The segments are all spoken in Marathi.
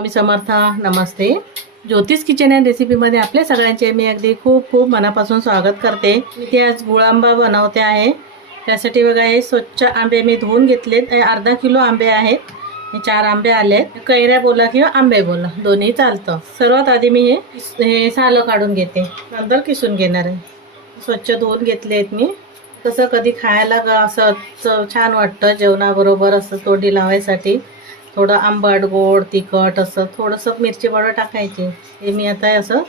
स्वामी समर्थ. नमस्ते. ज्योतिष किचन अँड रेसिपीमध्ये आपल्या सगळ्यांचे मी अगदी खूप खूप मनापासून स्वागत करते. मी आज गुळांबा बनवते आहे. त्यासाठी बघा हे स्वच्छ आंबे मी धुवून घेतलेत. अर्धा किलो आंबे आहेत. हे 4 आंबे आलेत. कैऱ्या बोला किंवा आंबे बोला दोन्ही चालतं. सर्वात आधी मी हे सालं काढून घेते, नंतर किसून घेणार आहे. स्वच्छ धुवून घेतलेत मी. कसं कधी खायला असं छान वाटतं जेवणाबरोबर, असं तोंडी लावायसाठी थोडं आंबट गोड तिखट असं थोडंसं मिरची पावडर टाकायची. हे मी आता असं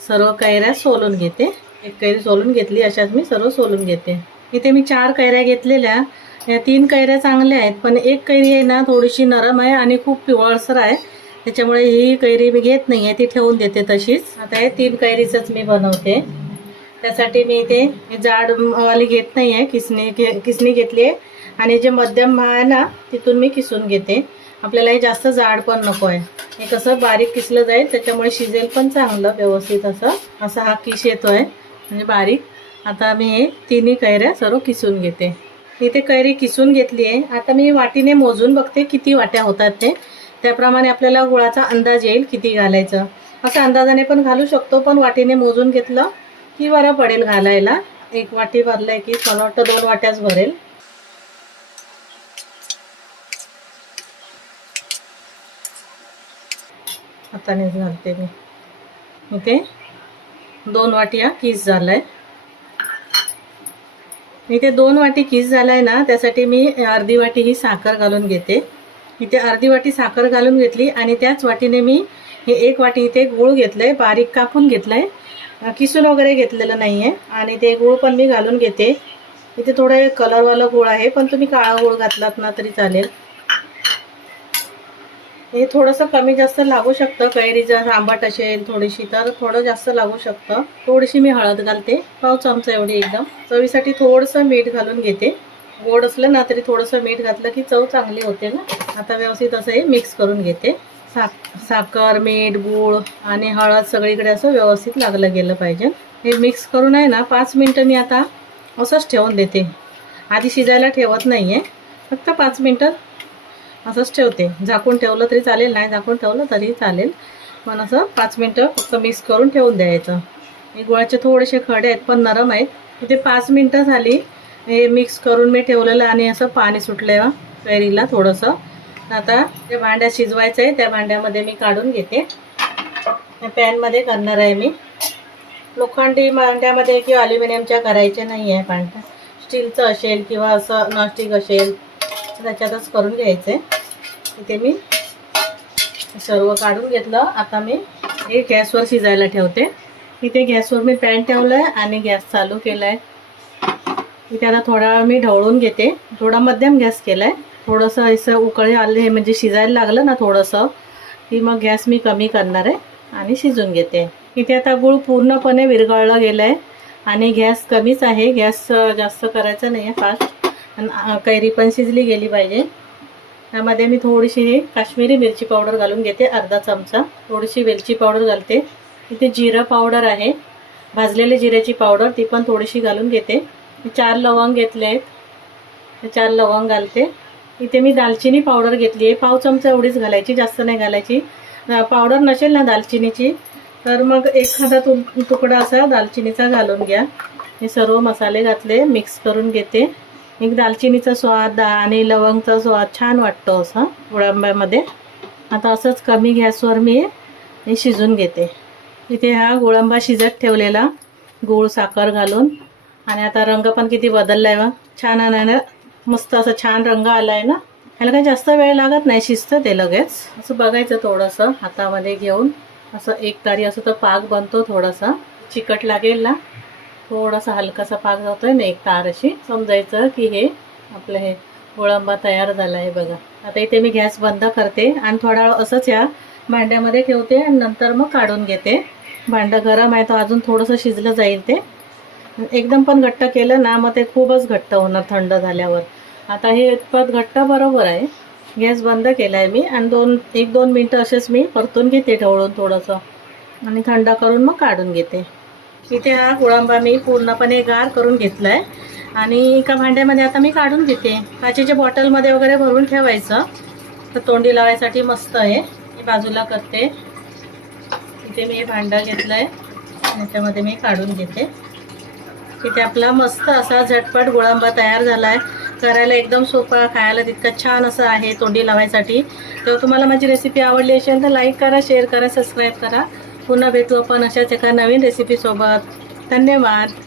सर्व कैऱ्या सोलून घेते. एक कैरी सोलून घेतली, अशाच मी सर्व सोलून घेते. इथे मी 4 कैऱ्या घेतलेल्या. या 3 कैऱ्या चांगल्या आहेत, पण एक कैरी आहे ना थोडीशी नरम आहे आणि खूप पिवळसर आहे. त्याच्यामुळे ही कैरी मी घेत नाही आहे, ती ठेवून देते तशीच. आता हे 3 कैरीचंच मी बनवते. त्यासाठी मी इथे जाडवाली घेत नाही आहे, किसणी घेतली आहे. आणि जे मध्यम आहे ना तिथून मी किसून घेते. आपल्याला हे जास्त जाड पण नको आहे. हे कसं बारीक किसलं जाईल, त्याच्यामुळे शिजेल पण चांगलं व्यवस्थित. असं हा किस येतो आहे म्हणजे बारीक. आता मी हे 3 कैऱ्या सर्व किसून घेते. इथे कैरी किसून घेतली आहे. आता मी वाटीने मोजून बघते किती वाट्या होतात ते. त्याप्रमाणे आपल्याला गुळाचा अंदाज येईल किती घालायचं. असं अंदाजाने पण घालू शकतो, पण वाटीने मोजून घेतलं की बरं पडेल घालायला. 1 वाटी भरलंय की मला वाटतं 2 वाट्याच भरेल. हातानेच घालते मी. इथे 2 वाटी हा किस झालाय. इथे 2 वाटी किस झालाय ना, त्यासाठी मी अर्धी वाटी ही साखर घालून घेते. इथे अर्धी वाटी साखर घालून घेतली आणि त्याच वाटीने मी हे 1 वाटी इथे गूळ घेतलंय, बारीक कापून घेतलंय, किसून वगैरे घेतलेलं नाही आहे. आणि ते गूळ पण मी घालून घेते. इथे थोडं कलरवाला गूळ आहे, पण तुम्ही काळा गूळ घातलात ना तरी चालेल. हे थोडंसं कमी जास्त लागू शकतं. कैरी जर आंबट असेल थोडीशी तर थोडं जास्त लागू शकतं. थोडीशी मी हळद घालते, 1 चमचा एवढी. एकदम चवीसाठी थोडंसं मीठ घालून घेते. गोड असलं ना तरी थोडंसं मीठ घातलं की चव चांगली होते ना. आता व्यवस्थित असं हे मिक्स करून घेते. साखर मीठ गूळ आणि हळद सगळीकडे असं व्यवस्थित लागलं गेलं पाहिजे. हे मिक्स करून आहे ना 5 मिनटं मी आता असंच ठेवून देते. आधी शिजायला ठेवत नाही आहे, फक्त 5 मिनटं असंच ठेवते. झाकून ठेवलं तरी चालेल, नाही झाकून ठेवलं तरी चालेल, पण असं 5 मिनटं फक्त मिक्स करून ठेवून द्यायचं. हे गुळाचे थोडेसे खडे आहेत पण नरम आहेत. इथे 5 मिनटं झाली. हे मिक्स करून मी ठेवलेलं आणि असं पाणी सुटलं कैरीला थोडंसं. आता जे भांड्यात शिजवायचं आहे त्या भांड्यामध्ये मी काढून घेते. पॅनमध्ये करणार आहे मी. लोखंडी भांड्यामध्ये किंवा ॲल्युमिनियमच्या करायचे नाही आहे. भांडं स्टीलचं असेल किंवा असं नॉनस्टिक असेल त्याच्यातच करून घ्यायचं आहे. इथे मी सर्व काढून घेतलं. आता मी हे गॅसवर शिजायला ठेवते. इथे गॅसवर मी पॅन ठेवलं आहे आणि गॅस चालू केला आहे. इथे आता थोडा वेळ मी ढवळून घेते. थोडा मध्यम गॅस केला आहे. थोडंसं असं उकळे आले म्हणजे शिजायला लागलं ना थोडंसं की मग गॅस मी कमी करणार आहे आणि शिजून घेते. इथे आता गूळ पूर्णपणे विरघळला गेला आहे आणि गॅस कमीच आहे. गॅस जास्त करायचा नाही आहे, फास्ट. आणि कैरी पण शिजली गेली पाहिजे. त्यामध्ये मी थोडीशी काश्मीरी मिरची पावडर घालून घेते, अर्धा चमचा. थोडीशी वेलची पावडर घालते. इथे जिरं पावडर आहे, भाजलेले जिऱ्याची पावडर, ती पण थोडीशी घालून घेते. 4 लवंग घेतले आहेत, 4 लवंग घालते. इथे मी दालचिनी पावडर घेतली आहे, 1/2 चमचा एवढीच घालायची, जास्त नाही घालायची. पावडर नसेल ना दालचिनीची तर मग एखादा तुकडा असा दालचिनीचा घालून घ्या. हे सर्व मसाले घातले, मिक्स करून घेते. एक दालचिनीचा स्वाद आणि लवंगचा स्वाद छान वाटतो असं गुळांब्यामध्ये. आता असंच कमी गॅसवर मी हे शिजून घेते. इथे हा गुळांबा शिजत ठेवलेला गूळ साखर घालून. आणि आता रंग पण किती बदलला आहे, छान आणायला मस्त असं छान रंग आला आहे ना. ह्याला काही जास्त वेळ लागत नाही, शिजतं ते लगेच. असं बघायचं थोडंसं हातामध्ये घेऊन, असं एक तारी असं तर पाक बनतो. थोडासा चिकट लागेल ना, थोडासा हलकासा पाक जातोय ना, एक तार अशी समजायचं की हे आपलं हे गुळांबा तयार झाला आहे बघा. आता इथे मी गॅस बंद करते आणि थोडा वेळ असंच या भांड्यामध्ये ठेवते आणि नंतर मग काढून घेते. भांडं गरम आहे तर अजून थोडंसं शिजलं जाईल ते. एकदम पण घट्ट केलं ना मग ते खूपच घट्ट होणार थंड झाल्यावर. आता हे इतपत घट्ट बरोबर आहे. गॅस बंद केला आहे मी आणि 1-2 मिनटं असेच मी परतून घेते ढवळून थोडंसं आणि थंड करून मग काढून घेते. इथे हा गुळांबा मी पूर्णपणे गार करून घेतला आहे आणि एका भांड्यामध्ये आता मी काढून घेते. काचेच्या बॉटलमध्ये वगैरे भरून ठेवायचं तर तोंडी लावायसाठी मस्त आहे. मी बाजूला करते. इथे मी हे भांडं घेतलं आहे, याच्यामध्ये मी काढून घेते. इथे आपला मस्त असा झटपट गुळांबा तयार झाला आहे. करायला एकदम सोपा, खायला तितका छान असं आहे तोंडी लावायसाठी. तर तुम्हाला माझी रेसिपी आवडली असेल तर लाईक करा, शेअर करा, सबस्क्राईब करा. पुन्हा भेटू आपण अशाच एका नवीन रेसिपीसोबत. धन्यवाद.